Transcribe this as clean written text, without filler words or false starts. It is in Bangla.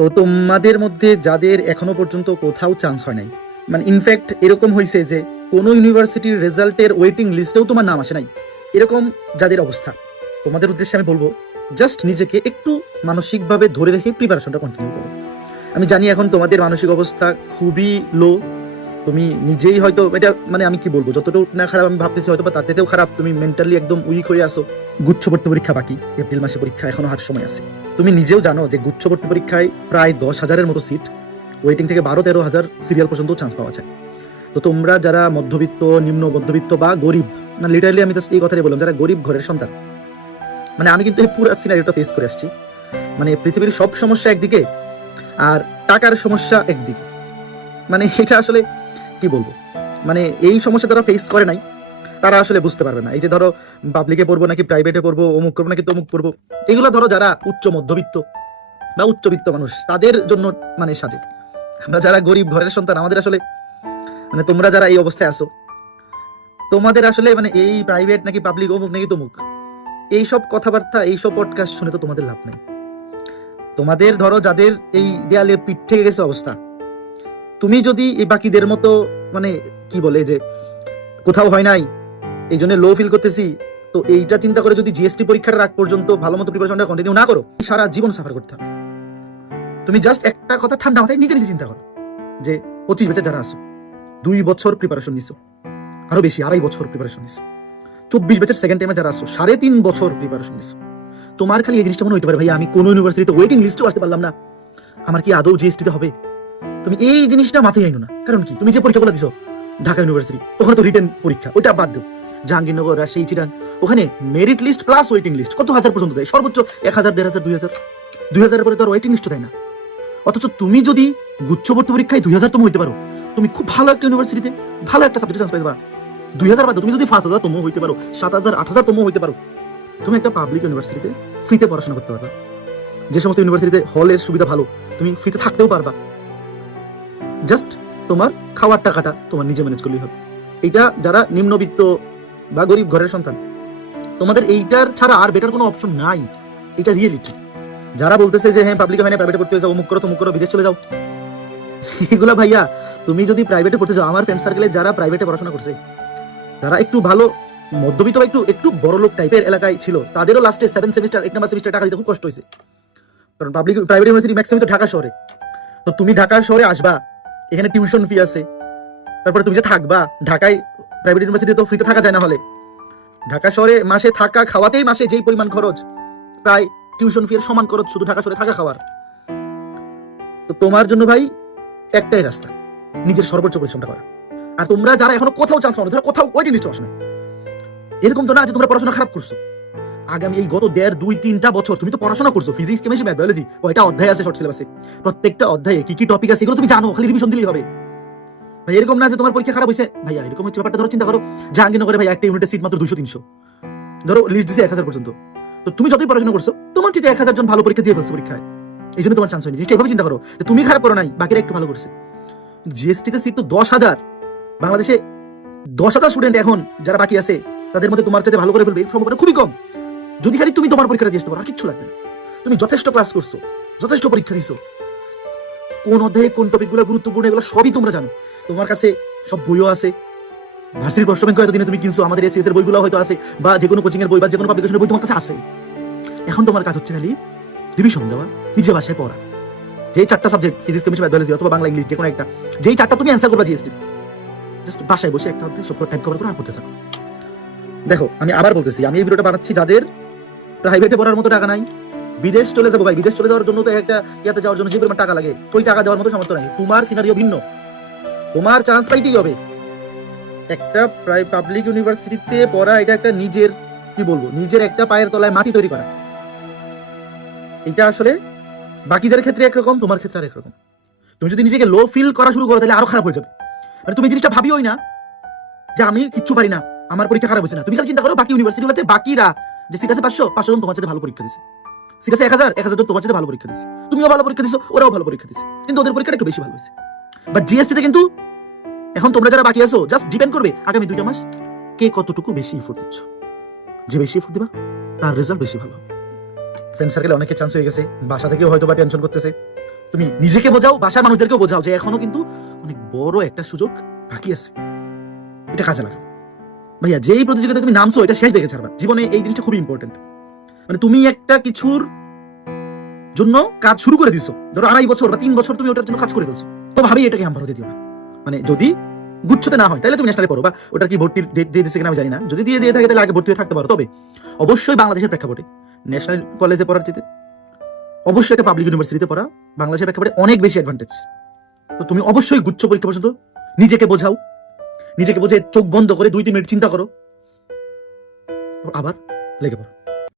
তো তোমাদের মধ্যে যাদের এখনো পর্যন্ত কোথাও চান্স হয় নাই, মানে ইনফ্যাক্ট এরকম হয়েছে যে কোনো ইউনিভার্সিটির রেজাল্টের ওয়েটিং লিস্টেও তোমার নাম আসে নাই, এরকম যাদের অবস্থা, তোমাদের উদ্দেশ্যে আমি বলবো জাস্ট নিজেকে একটু মানসিকভাবে ধরে রেখে প্রিপারেশনটা কন্টিনিউ করো। আমি জানি এখন তোমাদের মানসিক অবস্থা খুবই লো, তুমি নিজেই হয়তো এটা মানে আমি কি বলবো, যতটুকু না খারাপ আমি ভাবতেছি হয়তো বা তার থেকেও খারাপ, তুমি মেন্টালি একদম উইক হয়ে আসো। গুচ্ছবর্তী পরীক্ষা বাকি, এপ্রিল মাসে পরীক্ষা, এখনো হাতে সময় আছে। তুমি নিজেও জানো যে গুচ্ছবর্তী পরীক্ষায় প্রায় 10,000-এর মতো সিট, ওয়েটিং থেকে 12-13 হাজার সিরিয়াল পর্যন্ত চান্স পাওয়া যায়। তো তোমরা যারা মধ্যবিত্ত, নিম্ন মধ্যবিত্ত বা গরিব, মানে লিটারালি আমি জাস্ট এই কথাই বললাম, যারা গরিব ঘরের সন্তান, মানে আমি কিন্তু এই পুরো সিনারিওটা ফেস করে আসছি। মানে পৃথিবীর সব সমস্যা একদিকে আর টাকার সমস্যা একদিকে, মানে এটা আসলে কি বলবো, মানে এই সমস্যা যারা ফেস করে নাই তারা আসলে বুঝতে পারবে না। এই যে ধরো পাবলিকে পড়বো নাকি প্রাইভেটে পড়বো, অমুক করবো নাকি তমুক পড়বো, এগুলো ধরো যারা উচ্চ মধ্যবিত্ত বা উচ্চবিত্ত মানুষ তাদের জন্য মানে সাজে। আমরা যারা গরিব ঘরের সন্তান, আমাদের আসলে মানে তোমরা যারা এই অবস্থায় আছো, তোমাদের আসলে মানে এই প্রাইভেট নাকি পাবলিক, অমুক নাকি তমুক, এইসব কথাবার্তা, এইসব পডকাস্ট শুনে তো তোমাদের লাভ নেই। তোমাদের ধরো যাদের এই দেয়ালে পিঠ থেকে গেছে অবস্থা, তুমি যদি এই বাকিদের মতো মানে কি বলে যে কোথাও হয় নাই এই জন্য লো ফিল করতেছি, তো এইটা চিন্তা করে যদি জিএসটি পরীক্ষার আগ পর্যন্ত ভালো মতো প্রিপারেশনটা কন্টিনিউ না করো, সারা জীবন সাফার করতে হবে। তুমি জাস্ট একটা কথা ঠান্ডা মাথায় নিজে নিজে চিন্তা করো যে 25 বছর যারা আসো, 2 বছর প্রিপারেশন নিছো, আরো বেশি 2.5 বছর প্রিপারেশন নিছো। 24 বছর সেকেন্ড টাইমে যারা আসো, 3.5 বছর প্রিপারেশন নিছো। তোমার খালি এই জিনিসটা মনে হইতে পারে, ভাই আমি কোন ইউনিভার্সিটিতে ওয়েটিং লিস্টেও আসতে পারলাম না, আমার কি আদৌ জিএসটিতে হবে? তুমি এই জিনিসটা মাথায় আইনো না। কারণ কি, তুমি যে পরীক্ষাগুলো দিছো ঢাকা ইউনিভার্সিটি, ওখানে তো রিটেন পরীক্ষা, ওইটা বাদ দাও। জাহাঙ্গীরনগর, রাজশাহী, চিরাং, ওখানে merit list plus waiting list কত হাজার পর্যন্ত দেয়, সর্বোচ্চ 1,000, 1,500, 2,000, 2,000 পরে তো আর ওয়েটিং লিস্ট দেয় না। অথচ তুমি যদি গুচ্ছবর্তী পরীক্ষায় 2,000 তম হইতে পারো, তুমি খুব ভালো একটা ইউনিভার্সিটিতে ভালো একটা সাবজেক্টে চান্স পাইবা। 2,000 বাদ দাও, তুমি যদি 5,000 তম হইতে পারো, 7,000, 8,000 তম হইতে পারো, তুমি একটা পাবলিক ইউনিভার্সিটিতে ফ্রিতে পড়াশোনা করতে পারবা। যে সমস্ত ইউনিভার্সিটিতে হলের সুবিধা ভালো, তুমি ফ্রিতে থাকতেও পারবা। জাস্ট তোমার খাওয়ার টাকাটা তোমার নিজে ম্যানেজ করলেই হবে। এটা যারা নিম্নবিত্ত বা গরিব ঘরের সন্তান, তোমাদের এইটার ছাড়া আর বেটার কোনো অপশন নাই, এটা রিয়েলিটি। যারা বলতেছে যে হ্যাঁ পাবলিকে হয় না, প্রাইভেটে পড়তে যাও, অমুক করো তমুক করো, বিদেশ চলে যাও, এগুলা ভাইয়া, তুমি যদি প্রাইভেটে পড়তে যাও, আমার ফ্রেন্ড সার্কেলে যারা প্রাইভেটে পড়াশোনা করছে, যারা একটু ভালো মধ্যবিত্ত বা একটু একটু বড় লোক টাইপের এলাকায় ছিল, তাদেরও লাস্টে 7 সেমিস্টার 8 নাম্বার সেমিস্টার টাকা দিতে খুব কষ্ট হয়েছে। কারণ পাবলিক প্রাইভেট ইউনিভার্সিটি ম্যাক্সিমাম তো ঢাকা শহরে। তো তুমি ঢাকা শহরে আসবা, এখানে টিউশন ফি আছে, তারপরে তুমি যে থাকবা ঢাকায়, প্রাইভেট ইউনিভার্সিটি তো ফ্রিতে থাকা যায় না হলে, ঢাকা শহরে মাসে থাকা খাওয়াতেই মাসে যেই পরিমাণ খরচ, প্রায় টিউশন ফি এর সমান খরচ শুধু ঢাকা শহরে থাকা খাওয়ার। তো তোমার জন্য ভাই একটাই রাস্তা, নিজের সর্বোচ্চ পরিশ্রমটা করা। আর তোমরা যারা এখনো কোথাও চান্স পাও না, ধরো কোথাও ওয়েটিং লিস্টে আসো না, এরকম তো না যে তোমরা পড়াশোনা খারাপ করছো। আগামী এই গত 1.5, 2, 3টা বছর তুমি তো পড়াশোনা করছো, ফিজিক্স, কেমিস্ট্রি, ম্যাথ, বায়োলজি, কয়টা অধ্যায় আছে শর্ট সিলেবাসে, প্রত্যেকটা অধ্যায়ে কি কি টপিক আছে এগুলো তুমি জানো, খালি রিভিশন দিলেই হবে। ভাই এরকম না যে তোমার পরীক্ষা খারাপ হয়েছে, ভাইয়া এরকম হচ্ছে ব্যাপারটা। ধরো চিন্তা করো, জাহাঙ্গীরনগরে ভাই একটা ইউনিটের সিট মাত্র 200-300, ধরো লিস্ট দিছে 1,000 পর্যন্ত। তো তুমি যতই পড়াশোনা করছো, তোমার চিন্তা 1,000 জন ভালো পরীক্ষা দিয়ে ফেলছে পরীক্ষায়, এই জন্য তোমার চান্স হয়নি। জিনিসটা এভাবে চিন্তা করো যে তুমি খারাপ করো নাই, বাকিরা একটু ভালো করছে। জিএসটিতে সিট তো 10,000, বাংলাদেশে 10,000 স্টুডেন্ট এখন যারা বাকি আছে, তাদের মধ্যে তোমার চাইতে ভালো করে ফেলবে সম্ভাবনা খুবই কম। যদি খালি তুমি তোমার পরীক্ষাটা দিয়ে আসতে পারো, আর কিচ্ছু লাগবে না। তুমি যথেষ্ট ক্লাস করছো, যথেষ্ট পরীক্ষা দিছো, কোন অধ্যায়ে কোন টপিকগুলো গুরুত্বপূর্ণ এগুলো সবই তোমরা জানো। তোমার কাছে সব বইও আছে, ভার্সিটির প্রশ্ন ব্যাংক এতদিনে তুমি কিনছো, আমাদের এসএস এর বইগুলো হয়তো আছে, বা যে কোনো কোচিং এর বই বা যে কোনো পাবলিকেশনের বই তোমার কাছে আছে। এখন তোমার কাজ হচ্ছে খালি রিভিশন দেওয়া, নিজে ভাষায় পড়া। যেই 4টা সাবজেক্ট, ফিজিক্স, কেমিস্ট্রি, বায়োলজি অথবা বাংলা, ইংলিশ, যে কোনো একটা, যেই 4টা তুমি অ্যান্সার করবা জিএসটি, জাস্ট বাসায় বসে একটা অধ্যায় সবগুলো টাইপ কভার করে আর পড়তে থাকো। দেখো আমি আবার বলতেছি, আমি এই ভিডিওটা বানাচ্ছি যাদের প্রাইভেটে পড়ার মতো টাকা নাই, বিদেশ চলে যাবো ভাই, বিদেশ চলে যাওয়ার জন্য তো একটা ইয়াতে যাওয়ার জন্য যে পরিমাণ টাকা লাগে, ওই টাকা দেওয়ার মতো সামর্থ্য নাই। তোমার সিনারিও ভিন্ন, তোমার চান্স পাইতেই হবে। একটা প্রায় পাবলিক ইউনিভার্সিটিতে পড়া, এটা একটা নিজের কি বলবো, নিজের একটা পায়ের তলায় মাটি তৈরি করা। এটা আসলে বাকিদের ক্ষেত্রে একরকম, তোমার ক্ষেত্রে আর একরকম। তুমি যদি নিজেকে লো ফিল করা শুরু করো, তাহলে আরো খারাপ হয়ে যাবে। মানে তুমি জিনিসটা ভাবিওই না যে আমি কিচ্ছু পারি না, আমার পরীক্ষা খারাপ হয়েছে না। তুমি খালি চিন্তা করো বাকি ইউনিভার্সিটিগুলোতে বাকিরা যে সিট আছে 500 জন তোমার সাথে ভালো পরীক্ষা দিছে, সিট আছে 1,000 জন তোমার সাথে ভালো পরীক্ষা দিছে, তুমিও ভালো পরীক্ষা দিছো, ওরাও ভালো পরীক্ষা দিছে, কিন্তু ওদের পরীক্ষাটা একটু বেশি ভালো হয়েছে। বাট জিএসটিতে কিন্তু এখন তোমরা যারা বাকি আছো, জাস্ট ডিপেন্ড করবে আগামী 2টা মাস কে কতটুকু বেশি এফোর্ট দিচ্ছ। যে বেশি এফোর্ট দিবা তার রেজাল্ট বেশি ভালো হবে। ফ্রেন্ড সার্কেলে অনেকে চান্স হয়ে গেছে, বাসা থেকেও হয়তো বা টেনশন করতেছে, তুমি নিজেকে বোঝাও, বাসার মানুষদেরকেও বোঝাও যে এখনো কিন্তু অনেক বড় একটা সুযোগ বাকি আছে, এটা কাজে লাগাও। ভাইয়া যেই প্রতিযোগিতা তুমি নামছো এটা শেষ দেখে ছাড়বা, জীবনে এই জিনিসটা খুবই ইম্পর্টেন্ট। মানে তুমি একটা কিছুর জন্য কাজ শুরু করে দিছো, ধরো 2.5 বছর বা 3 বছর তুমি ওটার জন্য কাজ করে ফেলছো, তো ভাবি এটাকে হাম্পার হতে দিও না। মানে যদি গুচ্ছতে না হয় তাহলে তুমি ন্যাশনালে পড়ো, বা ওটার কি ভর্তির ডেট দিয়ে দিচ্ছে কিনা আমি জানি না, যদি দিয়ে থাকে তাহলে আগে ভর্তি হয়ে থাকতে পারো। তবে অবশ্যই বাংলাদেশের প্রেক্ষাপটে ন্যাশনাল কলেজে পড়ার চেয়ে অবশ্যই একটা পাবলিক ইউনিভার্সিটিতে পড়া বাংলাদেশের প্রেক্ষাপটে অনেক বেশি অ্যাডভান্টেজ। তো তুমি অবশ্যই গুচ্ছ পরীক্ষা পর্যন্ত নিজেকে বোঝাও, নিজেকে বোঝে চোখ বন্ধ করে 2-3 মিনিট চিন্তা করো, আবার লেগে পড়ো।